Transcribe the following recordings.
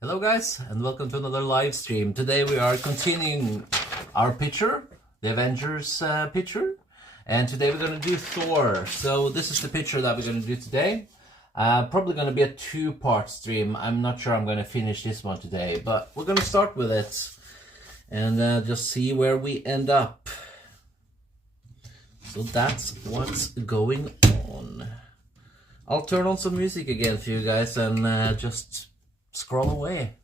Hello guys, and welcome to another live stream. Today we are continuing our picture, the Avengers picture, and today we're going to do Thor. So this is the picture that we're going to do today. Probably going to be a two-part stream. I'm not sure I'm going to finish this one today, but we're going to start with it and just see where we end up. So that's what's going on. I'll turn on some music again for you guys and just scroll away.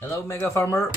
Hello, Mega Farmer.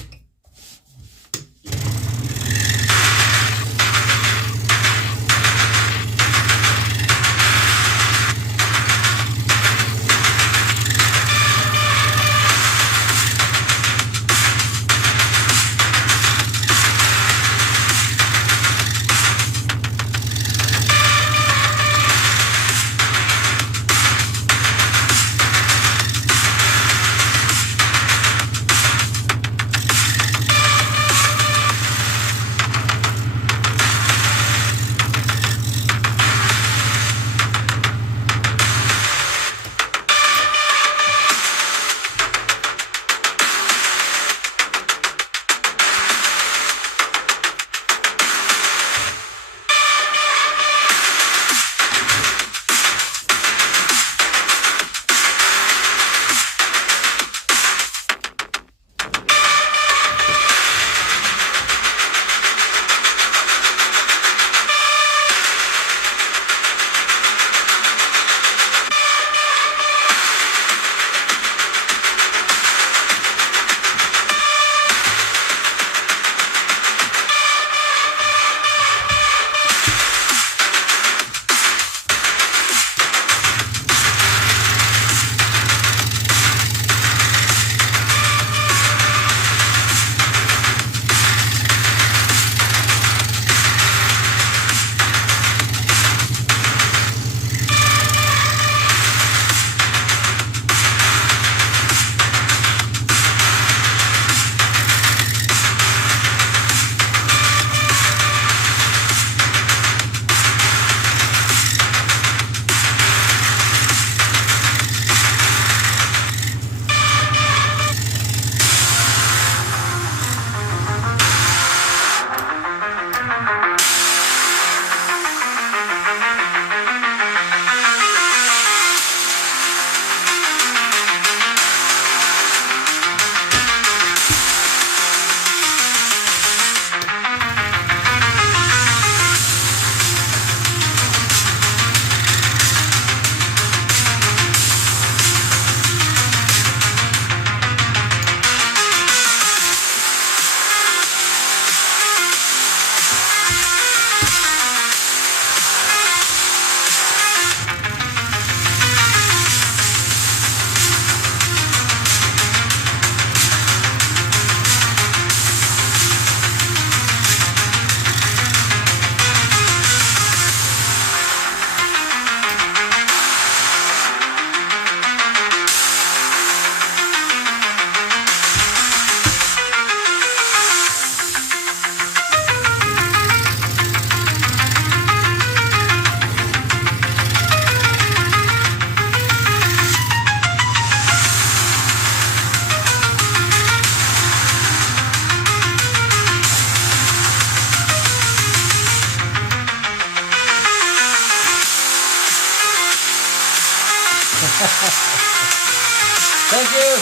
Thank you.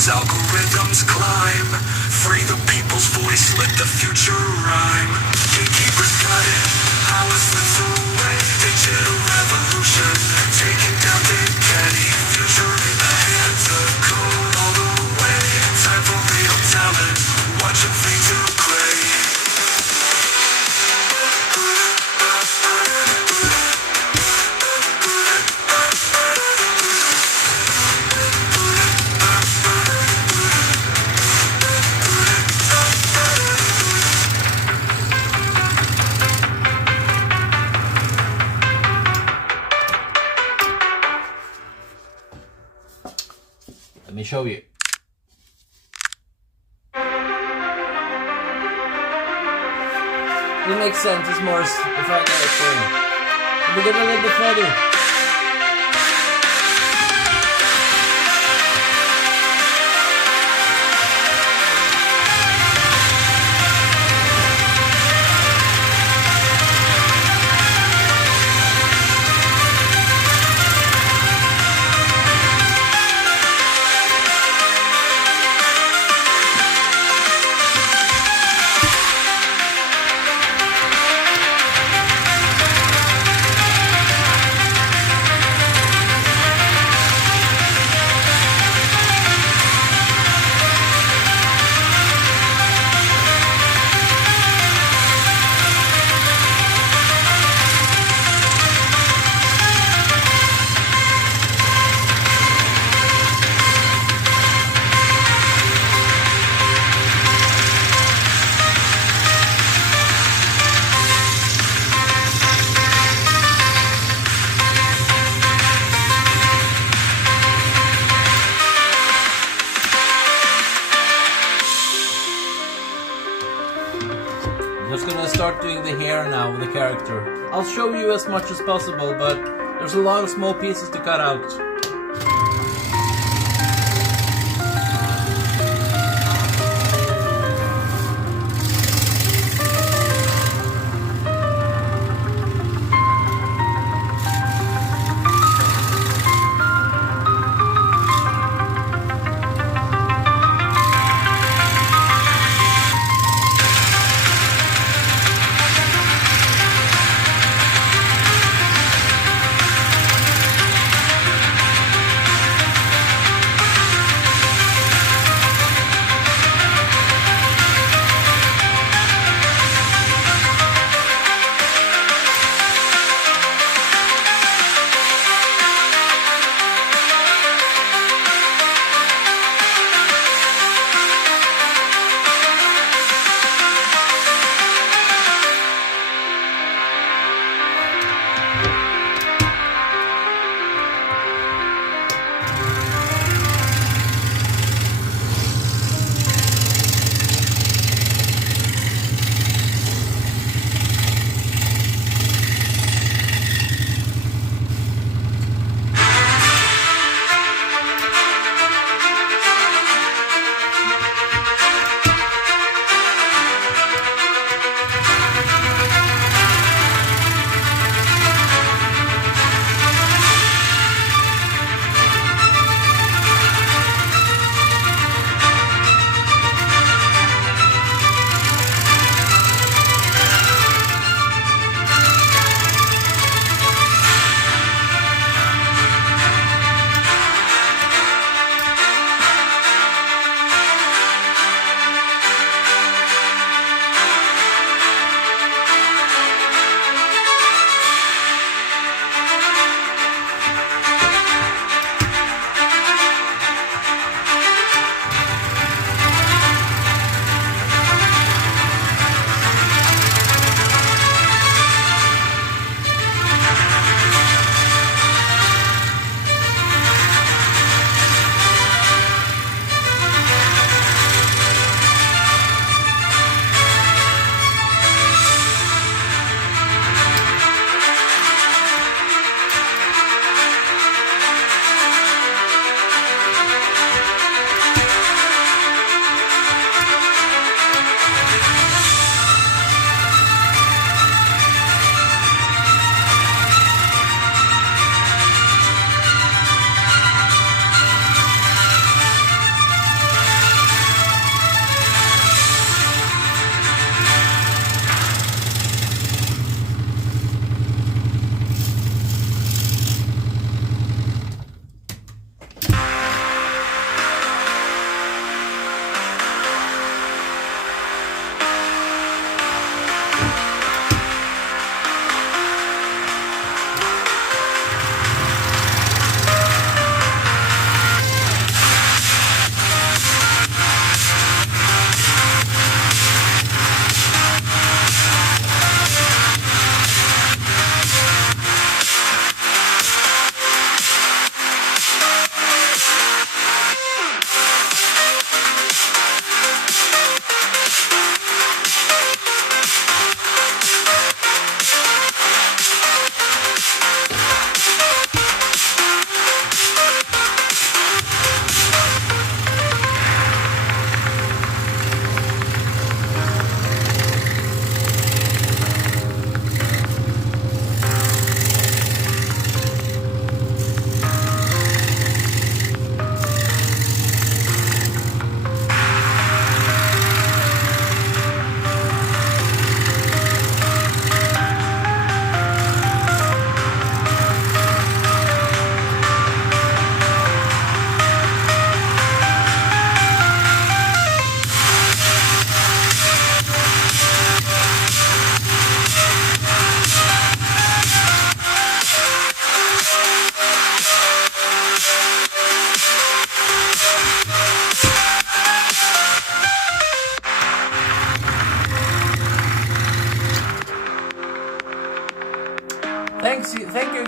Algorithms climb, free the people's voice, let the future rhyme. Gatekeepers got it, powers slips away. Digital revolution, taking down decay. Future in the hands of code all the way. Time for real talent, watch them fade to gray. Let me show you. It makes sense, it's more if I get it thing. We're gonna a little bit further. I'm just gonna start doing the hair now with the character. I'll show you as much as possible, but there's a lot of small pieces to cut out.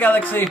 Galaxy.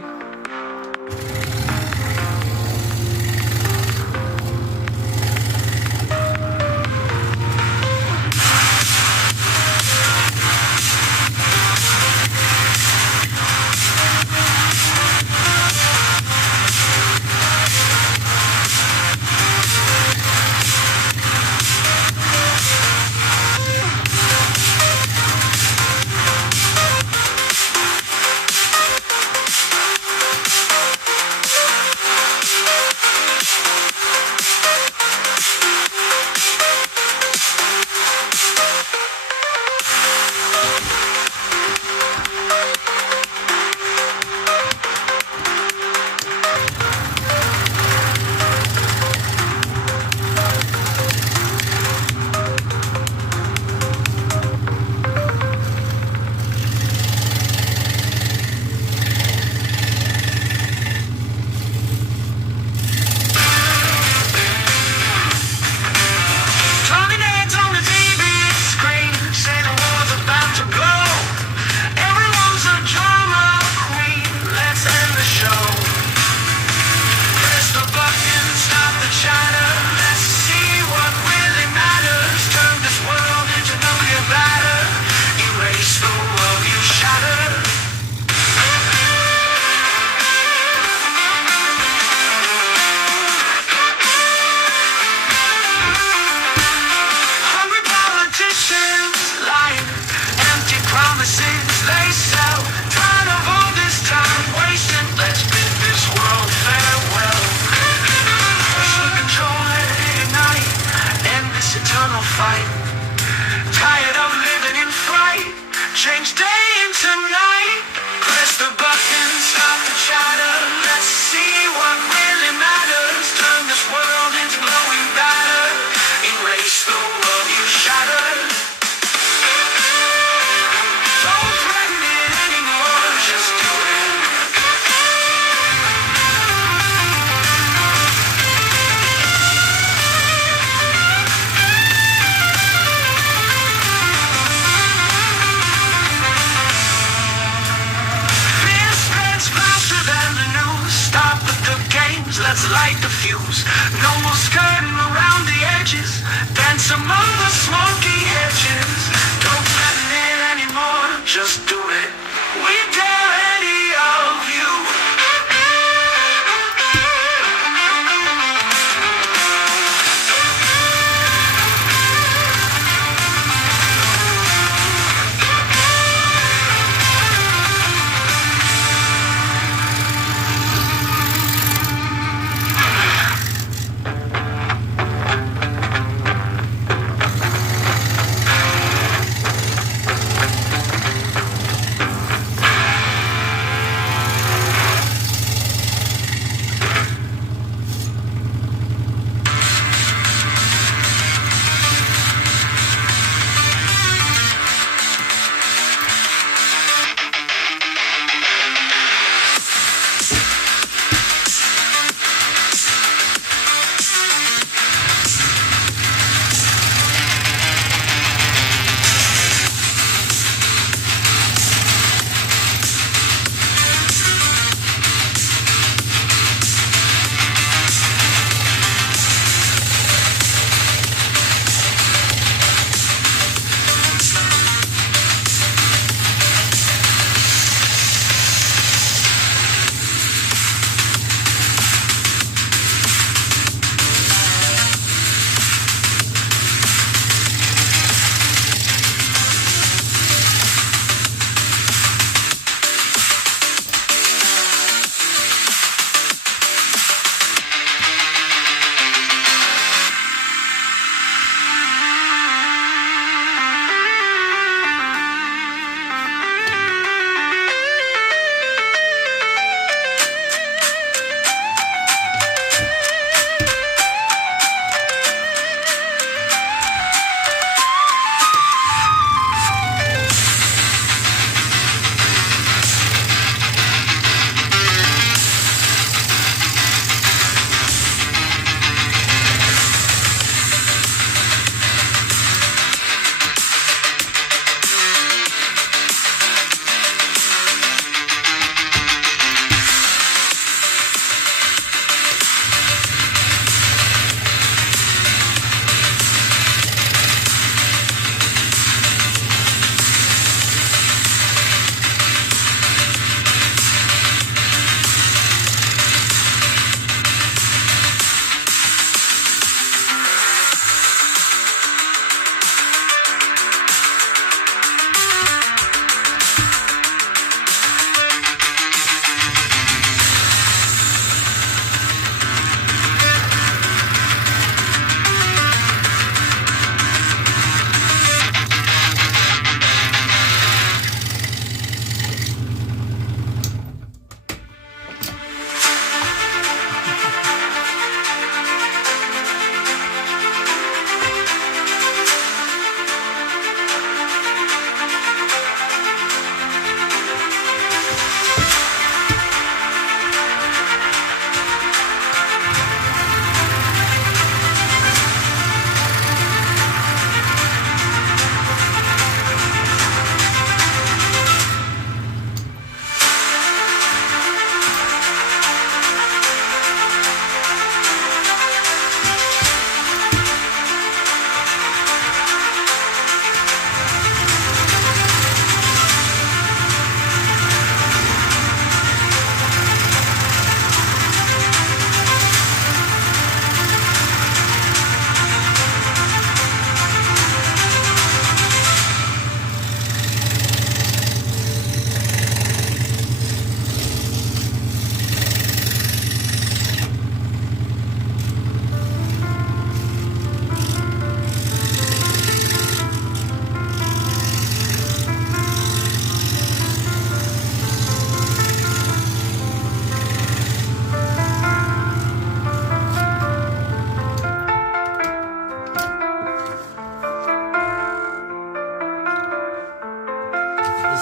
Change day into night. Press the button, stop the chatter. Let's see what really matters. Turn this world into glowing batter. Erase the world you shattered. Don't threaten it anymore, just do it. Let's light the fuse. No more skirting around the edges. Dance among the smoky hedges. Don't threaten it anymore, just do it. We dare any of you.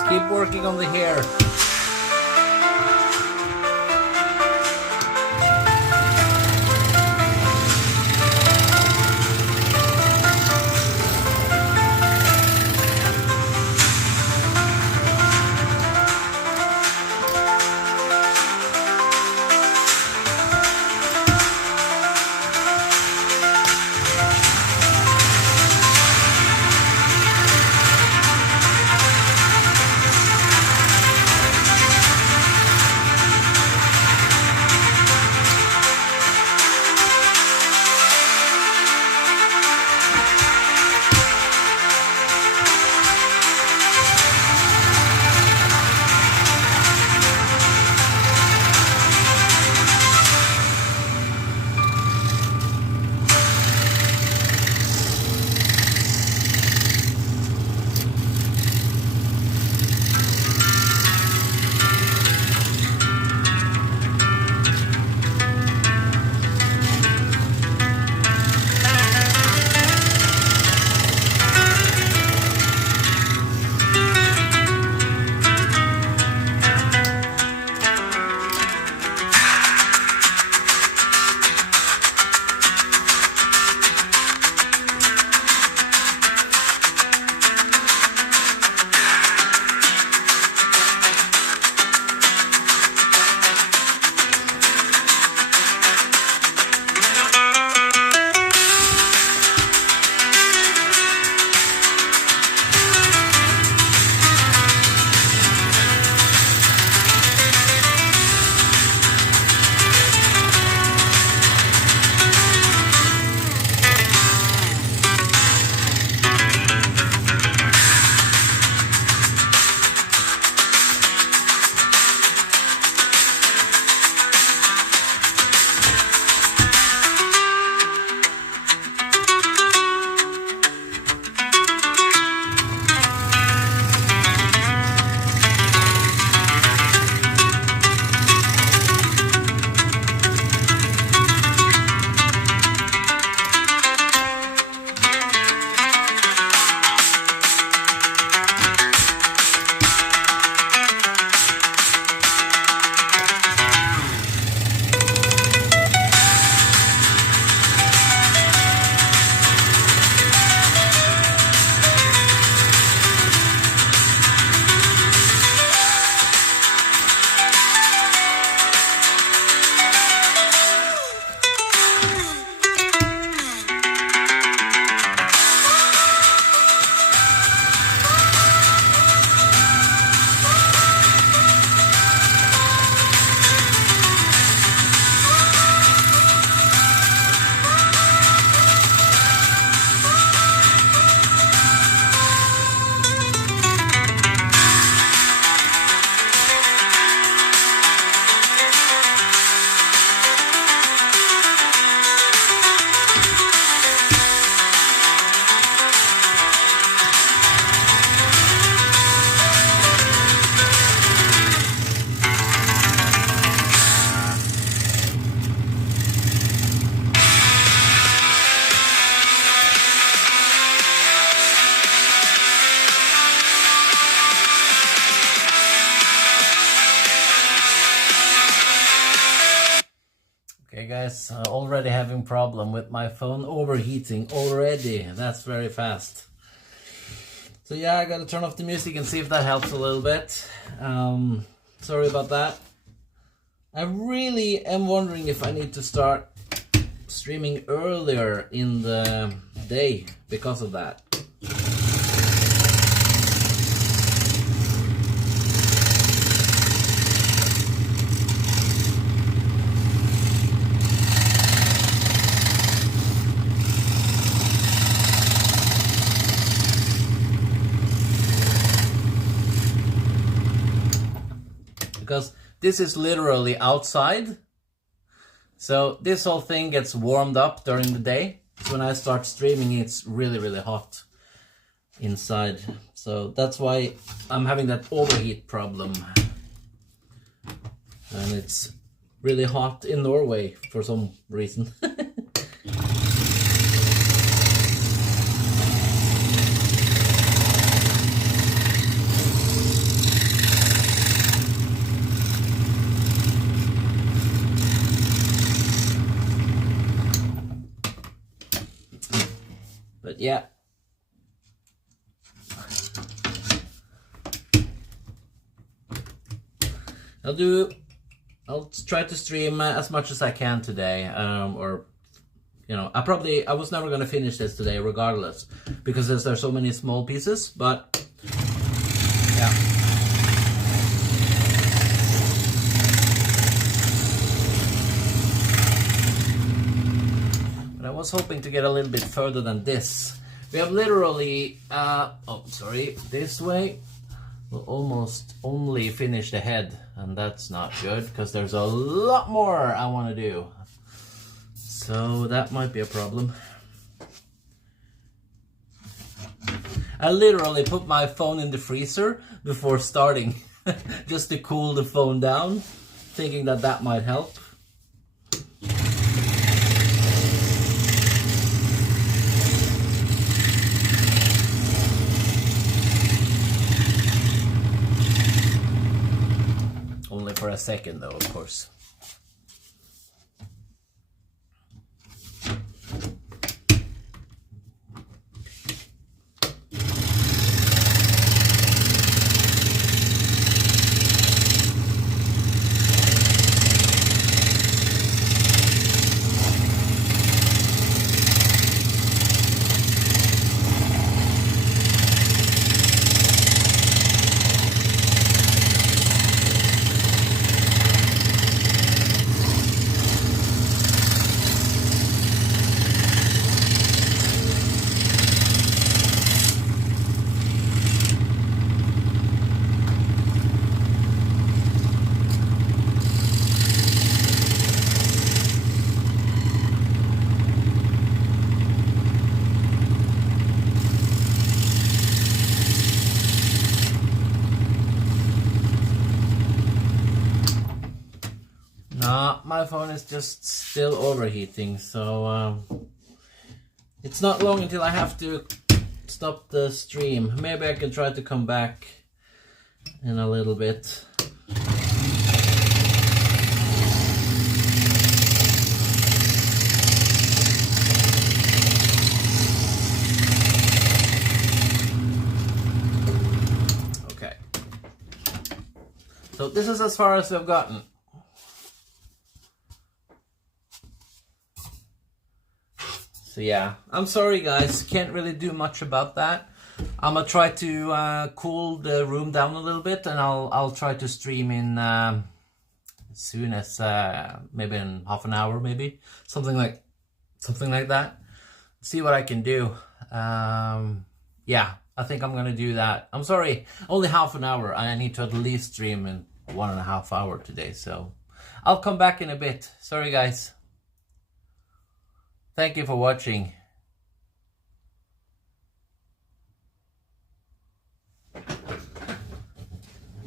Keep working on the hair. Okay guys, already having problem with my phone overheating already. That's very fast. So yeah, I gotta turn off the music and see if that helps a little bit. Sorry about that. I really am wondering if I need to start streaming earlier in the day because of that. Because this is literally outside, so this whole thing gets warmed up during the day. So when I start streaming, it's really hot inside. So that's why I'm having that overheat problem. And it's really hot in Norway for some reason. But yeah. I'll try to stream as much as I can today, or you know, I was never gonna finish this today regardless, because there's so many small pieces, but yeah. But I was hoping to get a little bit further than this. We have literally, this way. We'll almost only finish the head, and that's not good because there's a lot more I want to do. So that might be a problem. I literally put my phone in the freezer before starting just to cool the phone down, thinking that that might help. Only for a second though, of course. My phone is just still overheating, so it's not long until I have to stop the stream. Maybe I can try to come back in a little bit. Okay. So this is as far as I've gotten. So yeah, I'm sorry guys, can't really do much about that. I'm gonna try to cool the room down a little bit, and I'll try to stream in as soon as maybe in half an hour, maybe something like that. See what I can do. Yeah, I think I'm gonna do that. I'm sorry, only half an hour. I need to at least stream in 1.5 hours today, so I'll come back in a bit. Sorry guys. Thank you for watching.